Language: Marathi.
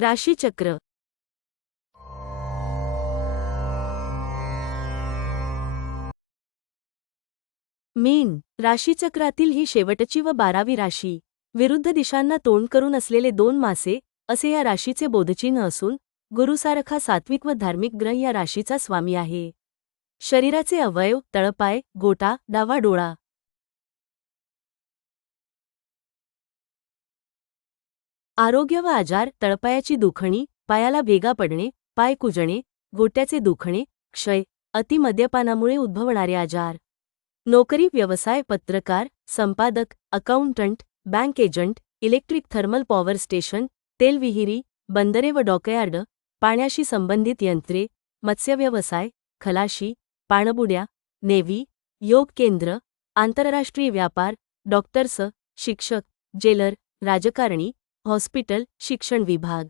राशीचक्र. मीन राशीचक्रातील ही शेवटची व 12वी राशी. विरुद्ध दिशांना तोंड करून असलेले दोन मासे असे या राशीचे बोधचिन्ह असून गुरुसारखा सात्विक व धार्मिक ग्रह या राशीचा स्वामी आहे. शरीराचे अवयव: तळपाय, गोटा, डावा डोळा. आरोग्य व आजार: तळपायाची दुखणी, पायाला भेगा पडणे, पाय कुजणे, गोट्याचे दुखणे, क्षय, अतिमद्यपानामुळे उद्भवणारे आजार. नोकरी, व्यवसाय: पत्रकार, संपादक, accountant, bank agent, electric thermal power station, तेलविहिरी, बंदरे व डॉकयार्ड, पाण्याशी संबंधित यंत्रे, मत्स्यव्यवसाय, खलाशी, पाणबुड्या, नेव्ही, योग केंद्र, आंतरराष्ट्रीय व्यापार, डॉक्टर्स, शिक्षक, जेलर, राजकारणी, हॉस्पिटल, शिक्षण विभाग.